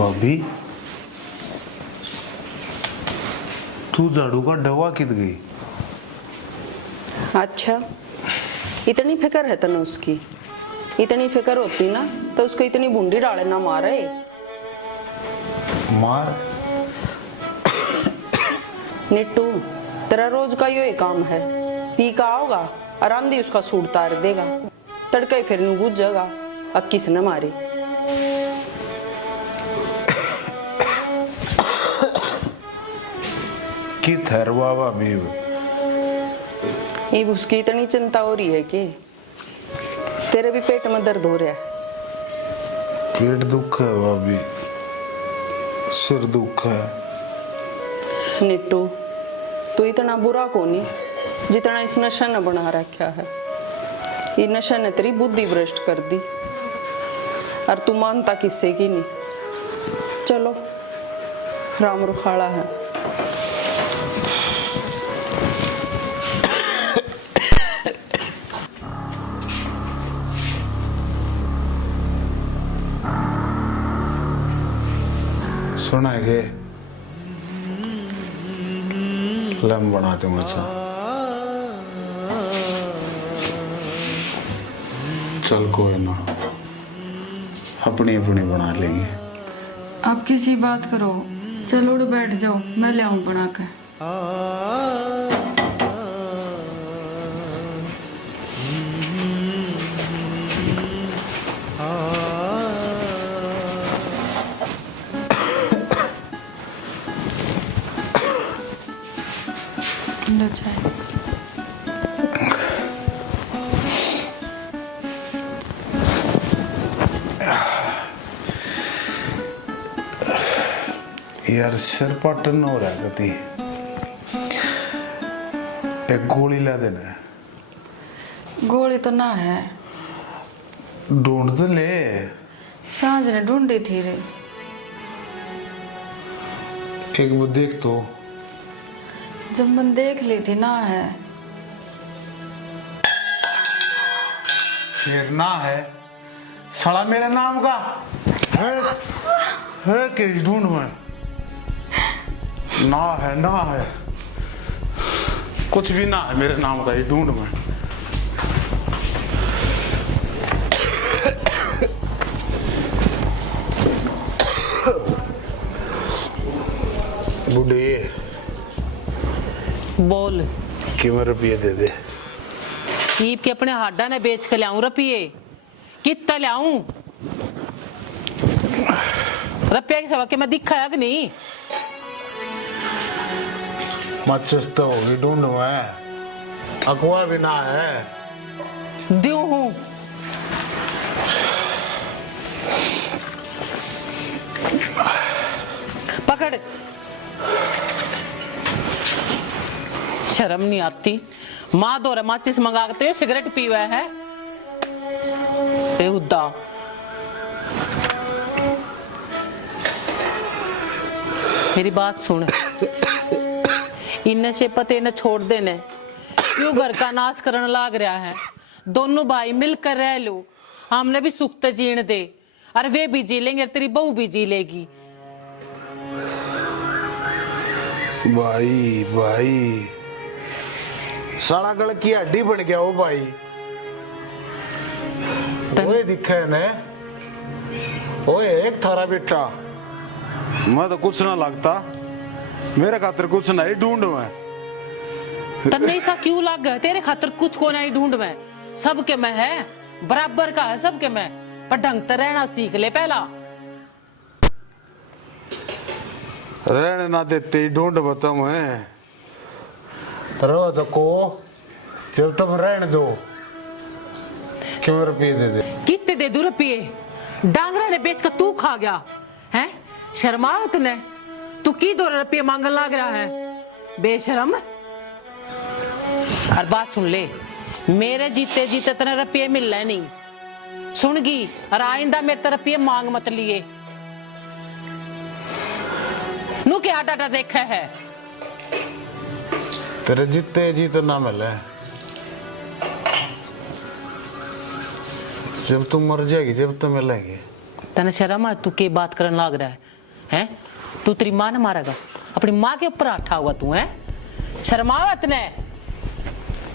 भाभी तू झाड़ू का डवा कित गई? अच्छा, इतनी फिक्र है तने उसकी? इतनी फिक्र होती ना तो उसको इतनी बूंदी डाले ना मारे। मार निट्टू, तेरा रोज का यो ही काम है। पी का आओगा, आराम दी उसका सूट तार देगा, तड़के फिर गुज जाएगा। अब किसने मारी? की थरवा भाभी ये उसकी इतनी चिंता हो रही है कि तेरे भी पेट में दर्द हो रहा है। पेट दुख है भाभी, सिर दुख है। निट्टू, तू इतना बुरा कोनी जितना इस नशा ने बना रखा है। ये नशा ने तेरी बुद्धि भ्रष्ट कर दी और तू मानता किससे की नहीं। चलो, राम रुखाड़ा है। सुना है के लम बनाते हूँ। अच्छा चल कोई ना, अपनी अपनी बना लेंगे। आप किसी बात करो, चलो उड़ बैठ जाओ, मैं ले आऊं बना कर। लो चाय। यार सिर पटन हो रहा है कति, एक गोली ला देना। गोली तो ना है, ढूंढ तो ले। सांझ ने ढूंढी थी रे। एक वो देख तो। जब मन देख ली थी ना है। फिर ना है साला मेरे नाम का है कि ढूंढ में ना है, ना है कुछ भी ना है मेरे नाम का, ये ढूंढ में। बूढ़े बोल, क्यों रुपये दे दे? ईप के अपने हाडा ने बेच के लाऊं रुपये? कितना लाऊं रुपये की सवा के मैं दिखाया कि नहीं? माचिस तो होगी ढूंढ में, अखवा भी ना है। दू हूं पकड़। शर्म नहीं आती? माँ दो माचिस मंगाते हो, सिगरेट पीवा है बेहुदा। मेरी बात सुन, इन नशे पते न छोड़ देने, क्यों घर का नाश करने लाग रहा है? दोनों भाई मिलकर रह लो, हमने भी सुख तो जीने दे। अरे वे भी जी लेंगे, तेरी बहू भी जी लेगी। भाई भाई साला गल की हड्डी बन गया वो भाई। ओए दिखे ने, ओए एक थारा बेटा, मैं तो कुछ ना लगता, मेरे खातिर कुछ नहीं ढूंढ में। तन्ने ऐसा क्यों लग गया? तेरे खातिर कुछ को नहीं ढूंढ में, सबके में है, बराबर का है सबके में। पर ढंग से रहना सीख ले पहला। रहने ना देते ढूंढ बता मैं रो तो को, जब तुम रहने दो क्यों रुपये दे दे? कितने दे दू रुपये? डांगरा ने बेच कर तू खा गया है? शर्मा तने? तू की 2 रुपये मांगन लग रहा है बेशरम। हर बात सुन ले, मेरे जीते जीते तेरे रुपये मिलना नहीं, सुनगी? और आइंदा मेरे तरफ रुपये मांग मत लिए। नू क्या डाटा देखा है? तेरे जीते जी तो ना मिले, जब तुम मर जाएगी जब तो मिलेगी। तने शर्म है? तू के बात करने लग रहा है? हैं? तू तेरी मां ने मारेगा, अपनी मां के ऊपर हाथ हुआ तू है? शर्मावत ने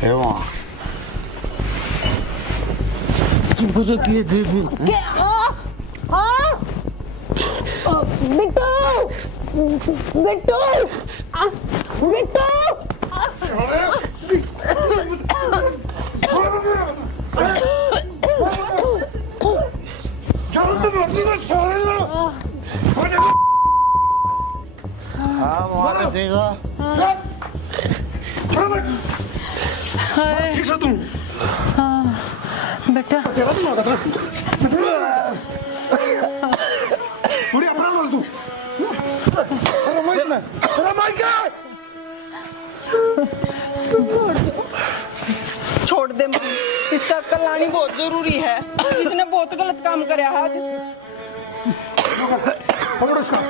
हे वहाँ हाँ मार देगा। अरे हाँ बेटा पूरी अपना बोल तू। अरे माइक में, अरे माइक है। छोड़ दे मम्मी, इसका अक्ल लानी बहुत जरूरी है। इसने बहुत गलत काम कराया आज। पकड़ो इसका,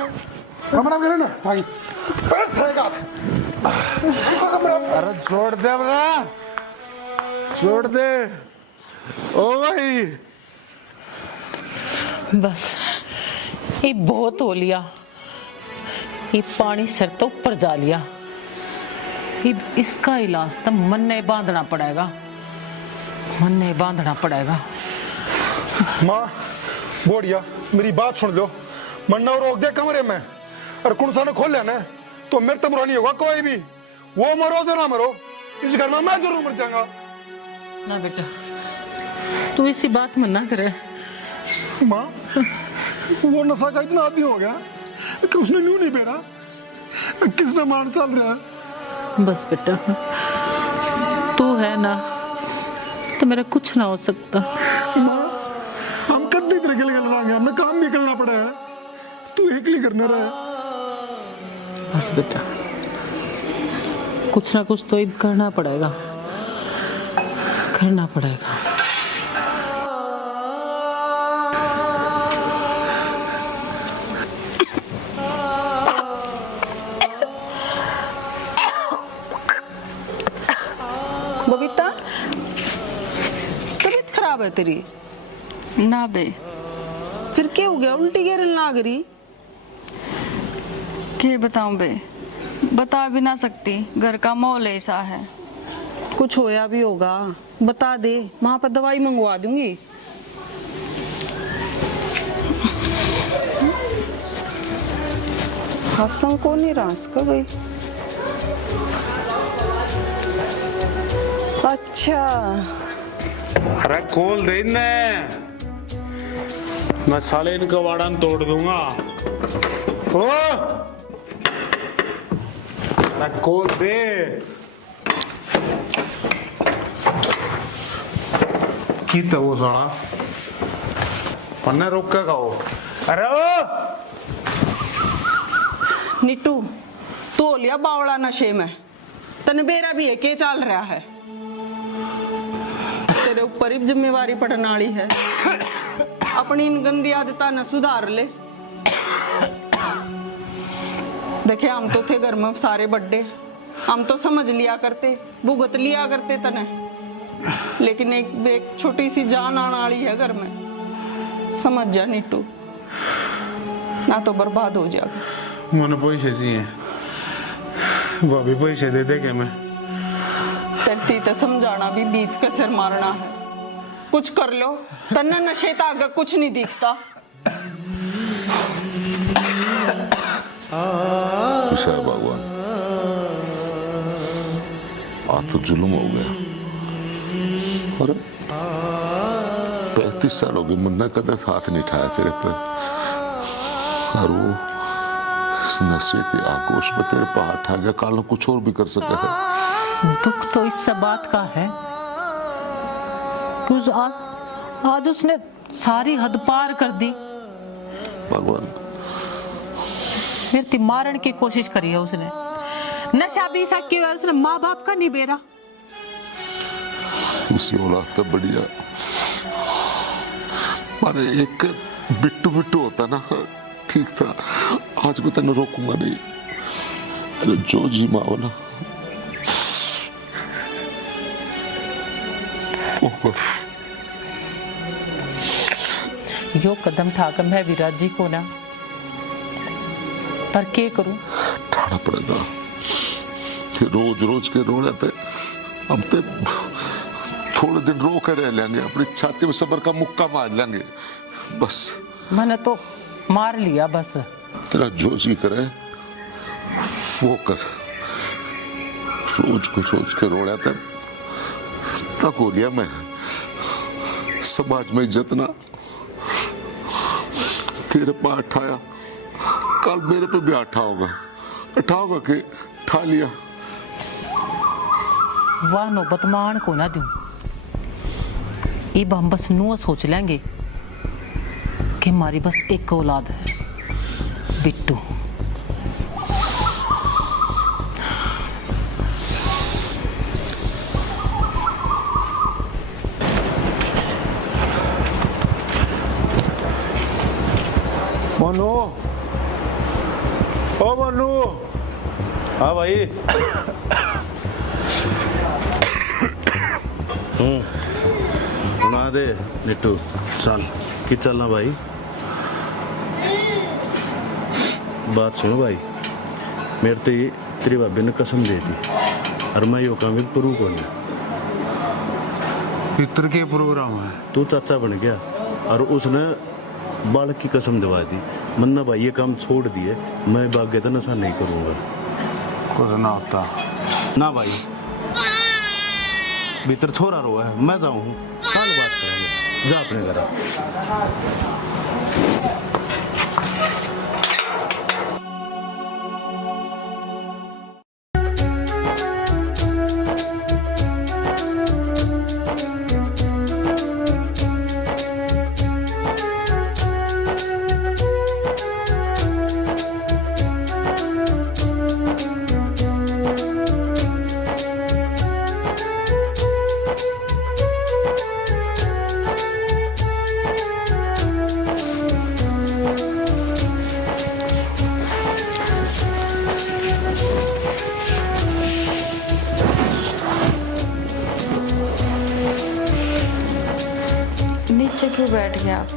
कमरा में ना भाई, पैर सहेगा। अरे छोड़ दे बरा, छोड़ दे। ओ भाई बस ये बहुत हो लिया, ये पानी सिर तो ऊपर जा लिया। ये इसका इलाज तो मन नहीं बांधना पड़ेगा, मन नहीं बांधना पड़ेगा। माँ बोड़िया मेरी बात सुन लो, मन्ना रोक दे कमरे में और कुणसा ने खोल लेना तो मेरे तो बुरा नहीं होगा कोई भी, वो मरो या ना मरो, इस घर में मैं जरूर मर जाऊंगा। ना बेटा तू इसी बात में ना करे। माँ वो नशा का इतना आदमी हो गया कि उसने न्यू नहीं बेरा, किसने मान चल रहा है। बस बेटा तू है ना तो मेरा कुछ ना हो सकता। माँ हम कद्दी तरह गल रहा हमें काम भी करना पड़ा है, तू एकली करना रहा। बस बेटा कुछ ना कुछ तो अब करना पड़ेगा, करना पड़ेगा। बबीता तबीयत खराब है तेरी? ना बे, फिर क्या हो गया? उल्टी गिरने लग रही। क्या बताऊं बे, बता भी ना सकती, घर का माहौल ऐसा है। कुछ होया भी होगा, बता दे, वहां पर दवाई मंगवा दूंगी। हसन को नहीं रास का गई। अच्छा अरे खोल दे ने, मैं साले इनका वाड़न तोड़ दूंगा। ओ अरे खोल दे। की तो वो साला पन्ने रोक के गाओ। अरे ओ निट्टू तो लिया बावड़ा नशे में, तने बेरा भी है के चल रहा है? तेरे ऊपर ही जिम्मेवारी पड़ने वाली है। अपनी इन गंदी आदतें न सुधार ले। देखे हम तो थे घर में सारे बड्डे, हम तो समझ लिया करते, भुगत लिया करते तने, लेकिन एक छोटी सी जान आने वाली है घर में। समझ जा निट्टू, ना तो बर्बाद हो जाएगा। मैंने पैसे चाहिए, वो भी पैसे दे दे के मैं तेरी तो समझाना भी बीत का सिर मारना है। कुछ कर लो, तन्ना नशे आगे कुछ नहीं दिखता। शाह भगवान आज तो जुल्म हो गया। और 35 साल हो गए मुन्ना कदर हाथ नहीं उठाया तेरे पर, और वो इस नशे के आगोश में तेरे पर हाथ आ गया। काल कुछ और भी कर सका है। दुख तो इस बात का है कि आज उसने सारी हद पार कर दी। भगवान फिर मारने की कोशिश करी है उसने, नशा भी सकी है उसने, माँ बाप का नहीं बेरा। उसी औलाद तो बढ़िया, मारे एक बिट्टू बिट्टू होता ना ठीक था। आज मैं तेने रोकूंगा नहीं, तेरे जो जी माँ ना यो कदम उठाकर मैं विराट जी को ना पर के करूं? ठाड़ा पड़ेगा। रोज रोज के रोने पे अब ते थोड़े दिन रो कर रह लेंगे, अपनी छाती में सबर का मुक्का मार लेंगे बस। मैंने तो मार लिया बस। तेरा जो जी करे वो कर। रोज के रोड़ा तक हो गया मैं। समाज में इज्जत ना तेरे पर अठाया, कल मेरे पे भी अठाओगा के ठा लिया। वाह नौबत मान को ना दूं। इब हम बस नुआ सोच लेंगे कि हमारी बस एक औलाद है, बिट्टू। मनु, ओ मनु। हाँ भाई। सुना दे निट्टू, चल कि चलना भाई। बात सुनो भाई, मेरे तो तेरी भाभी ने कसम दे दी और मैं यो काम प्रूव करना। पितर के प्रोग्राम है। तू चाचा बन गया और उसने बालक की कसम दिवा दी। मन्ना भाई ये काम छोड़ दिए, मैं भाग्य तो नशा नहीं करूंगा। कुछ ना होता ना भाई, भीतर छोरा रो है, मैं जाऊँ कल बात करेंगे, जा अपने घर। नीचे क्यों बैठ गया आप?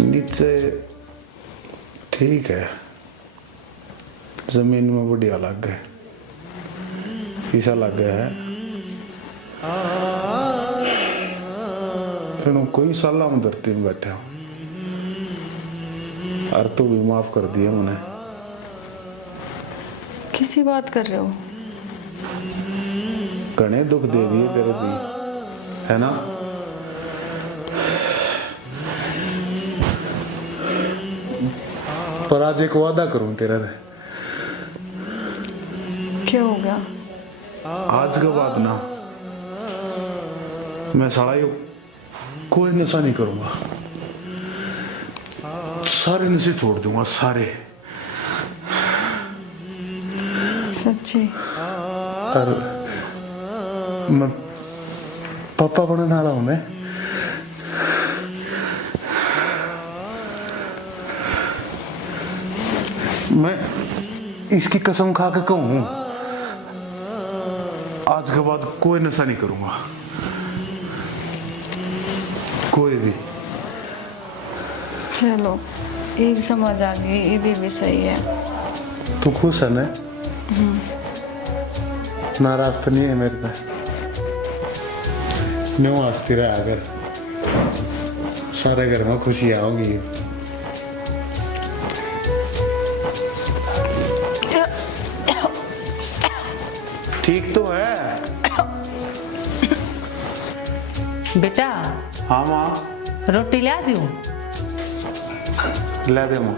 नीचे ठीक है, जमीन में बढ़िया लग गए, ऐसा लग गया है। फिर कोई साला में धरती में बैठा हूं और तू भी माफ कर दिया मैंने। किसी बात कर रहे हो? घने दुख दे दिए तेरे भी, है ना। पर आज एक वादा करूं तेरा से। क्या हो गया? आज के बाद ना मैं साला यो कोई नशा नहीं करूंगा, सारे नशे छोड़ दूंगा, सारे। सच्ची? और मैं पापा बनने वाला हूं। मैं इसकी कसम खा के कहूं, आज के बाद कोई नशा नहीं करूंगा, कोई भी। चलो ये भी समझ आ गई, ये भी सही है। तू खुश है ना? नाराज तो नहीं है मेरे पे? मैं हंसती रहा अगर, सारे घर में खुशी आओगी। ठीक तो है बेटा? हाँ माँ। रोटी ला दूं? ला दे माँ।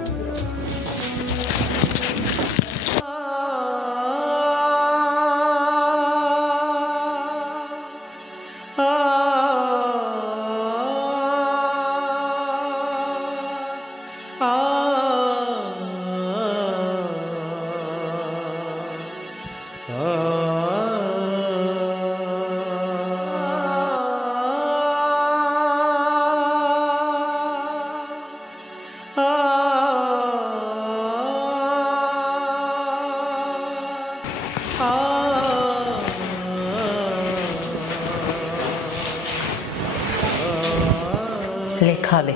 ले खा ले।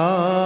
आ